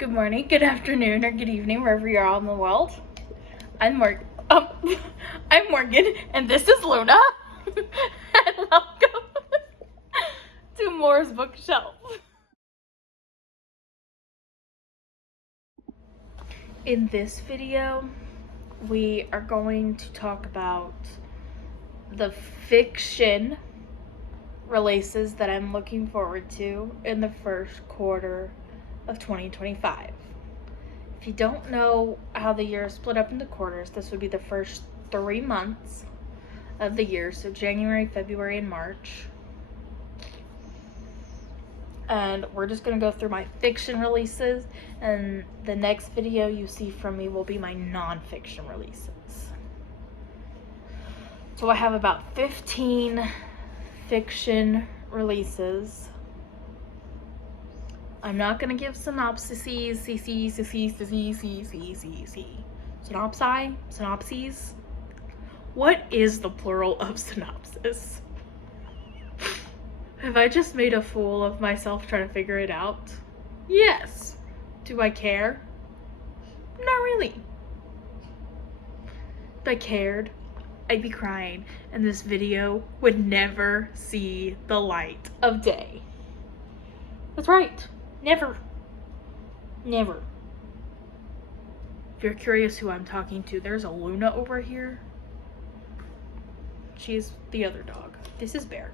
Good morning, good afternoon, or good evening, wherever you're all in the world. I'm Morgan, and this is Luna, and welcome to Moore's Bookshelf. In this video, we are going to talk about the fiction releases that I'm looking forward to in the first quarter of 2025. If you don't know how the year is split up into quarters, this would be the first 3 months of the year, so January, February, and March. And we're just going to go through my fiction releases, and the next video you see from me will be my non-fiction releases. So I have about 15 fiction releases. I'm not going to give synopses. Synopses. What is the plural of synopsis? Have I just made a fool of myself trying to figure it out? Yes. Do I care? Not really. If I cared, I'd be crying, and this video would never see the light of day. That's right. Never. Never. If you're curious who I'm talking to, there's a Luna over here. She's the other dog. This is Bear.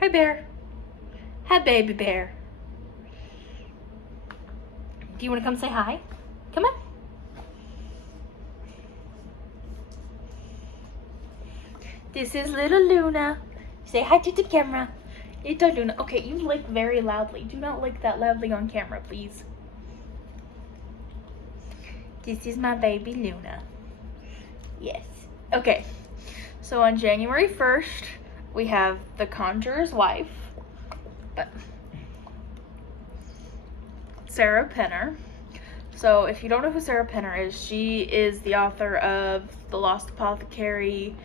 Hi, Bear. Hi, baby bear. Do you want to come say hi? Come on. This is little Luna. Say hi to the camera. Little Luna. Okay, you lick very loudly. Do not lick that loudly on camera, please. This is my baby Luna. Yes. Okay. So on January 1st, we have The Conjurer's Wife. But Sarah Penner. So if you don't know who Sarah Penner is, she is the author of The Lost Apothecary,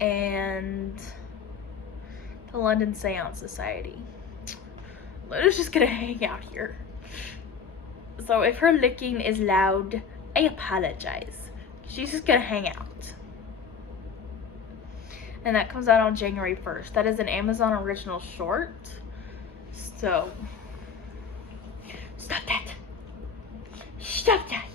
and the London Seance Society. Luna's just gonna hang out here. So if her licking is loud, I apologize. She's just gonna hang out. And that comes out on January 1st. That is an Amazon original short. So, stop that. Stop that.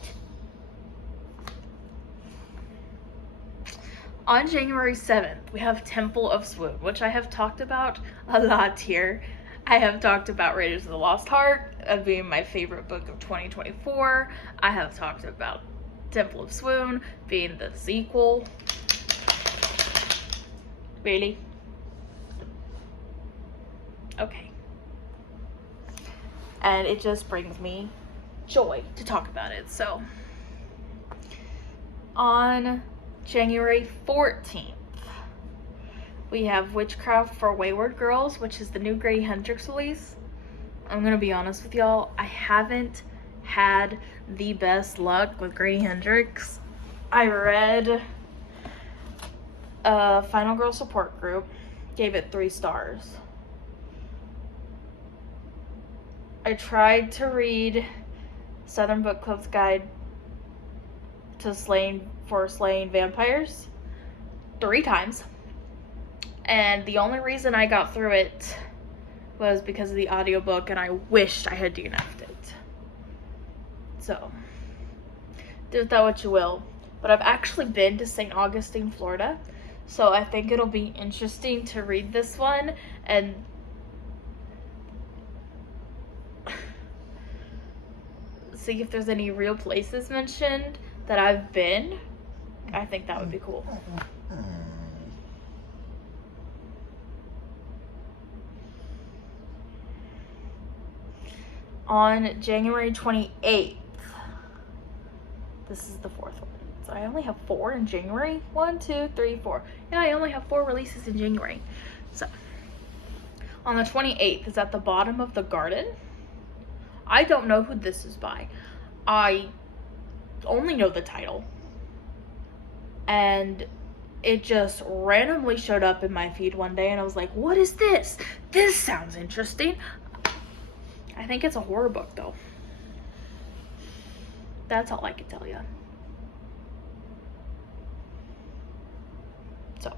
On January 7th, we have Temple of Swoon, which I have talked about a lot here. I have talked about Raiders of the Lost Heart as being my favorite book of 2024. I have talked about Temple of Swoon being the sequel. Really? Okay. And it just brings me joy to talk about it. So, on January 14th, we have Witchcraft for Wayward Girls, which is the new Grady Hendrix release. I'm gonna be honest with y'all, I haven't had the best luck with Grady Hendrix. I read a Final Girl support group, gave it 3 stars. I tried to read Southern Book Club's Guide to Slaying Vampires 3 times, and the only reason I got through it was because of the audiobook, and I wished I had DNF'd it. So, do with that what you will. But I've actually been to St. Augustine, Florida, so I think it'll be interesting to read this one and see if there's any real places mentioned that I've been. I think that would be cool. On January 28th, this is the 4th one. So I only have 4 in January. 1, 2, 3, 4. Yeah, I only have 4 releases in January. So, on the 28th is At the Bottom of the Garden. I don't know who this is by. I only know the title. And it just randomly showed up in my feed one day, and I was like, what is this? This sounds interesting. I think it's a horror book, though. That's all I can tell you. So,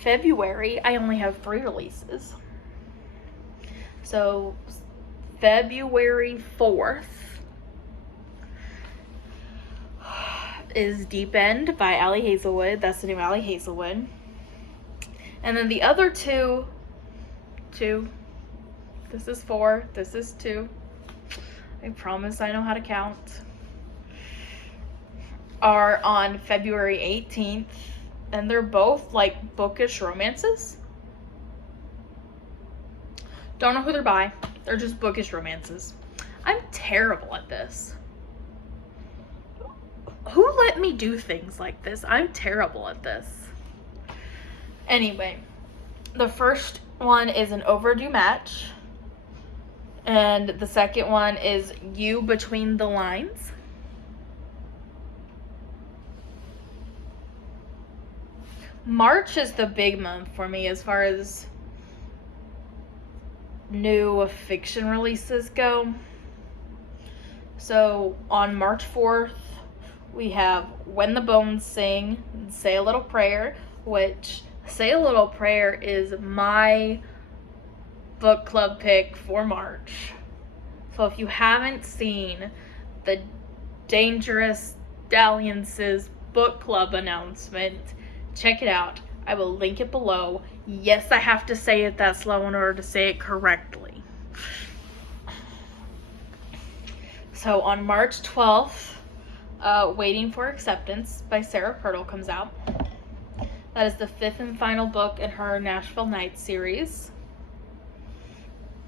February, I only have 3 releases. So, February 4th is Deep End by Allie Hazelwood. That's the new Allie Hazelwood. And then the other two, this is 4, this is 2. I promise I know how to count. Are on February 18th. And they're both like bookish romances. Don't know who they're by. They're just bookish romances. I'm terrible at this. Who let me do things like this? I'm terrible at this. Anyway, the first one is an Overdue match. And the second one is You Between the Lines. March is the big month for me as far as new fiction releases go. So on March 4th, we have When the Bones Sing, Say a Little Prayer, which Say a Little Prayer is my book club pick for March. So if you haven't seen the Dangerous Dalliances book club announcement, check it out. I will link it below. Yes, I have to say it that slow in order to say it correctly. So on March 12th, Waiting for Acceptance by Sarah Pirtle comes out. That is the 5th and final book in her Nashville Nights series.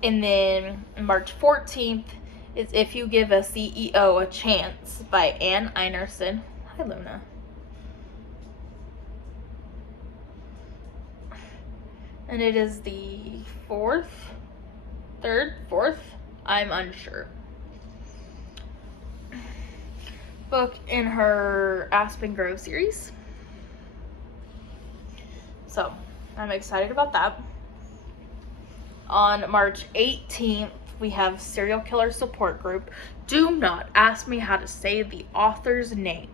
And then March 14th is If You Give a CEO a Chance by Einerson. Hi, Luna. And it is the 4th? I'm unsure. Book in her Aspen Grove series. So, I'm excited about that. On March 18th, we have Serial Killer Support Group. Do not ask me how to say the author's name,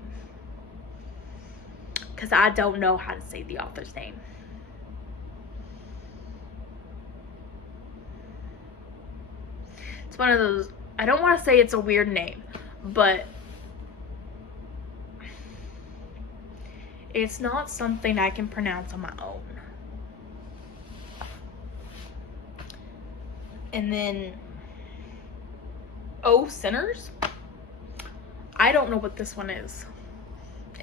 because I don't know how to say the author's name. It's one of those, I don't want to say it's a weird name, but it's not something I can pronounce on my own. And then, Oh Sinners. I don't know what this one is.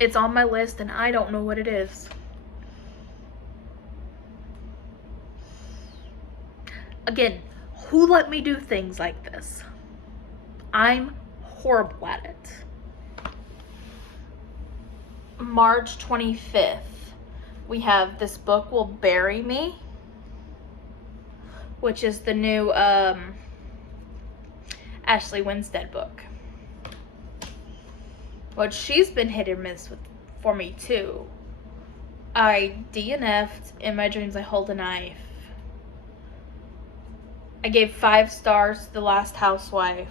It's on my list and I don't know what it is. Again, who let me do things like this? I'm horrible at it. March 25th, we have This Book Will Bury Me, which is the new Ashley Winstead book. Which she's been hit or miss with for me too. I DNF'd In My Dreams I Hold a Knife. I gave 5 stars to The Last Housewife.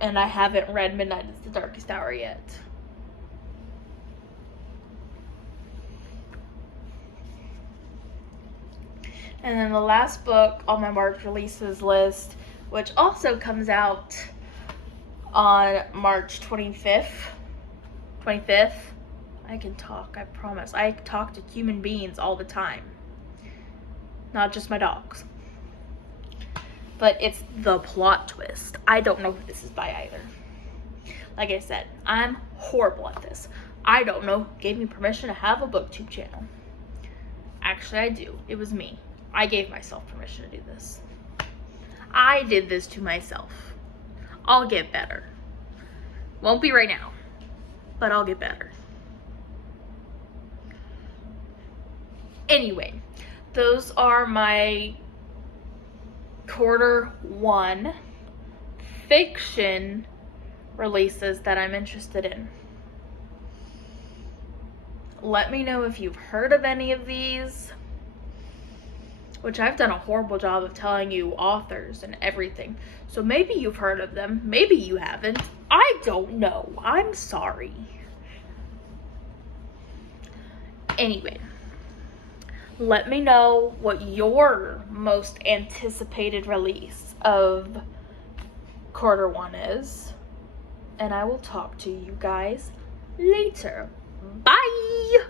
And I haven't read Midnight is the Darkest Hour yet. And then the last book on my March releases list, which also comes out on March 25th. I can talk, I promise. I talk to human beings all the time. Not just my dogs. But it's The Plot Twist. I don't know who this is by either. Like I said, I'm horrible at this. I don't know who gave me permission to have a booktube channel. Actually, I do. It was me. I gave myself permission to do this. I did this to myself. I'll get better. Won't be right now, but I'll get better. Anyway, those are my Q1 fiction releases that I'm interested in. Let me know if you've heard of any of these. which I've done a horrible job of telling you authors and everything. So maybe you've heard of them, maybe you haven't. I don't know. I'm sorry. Anyway, let me know what your most anticipated release of Q1 is, and I will talk to you guys later. Bye!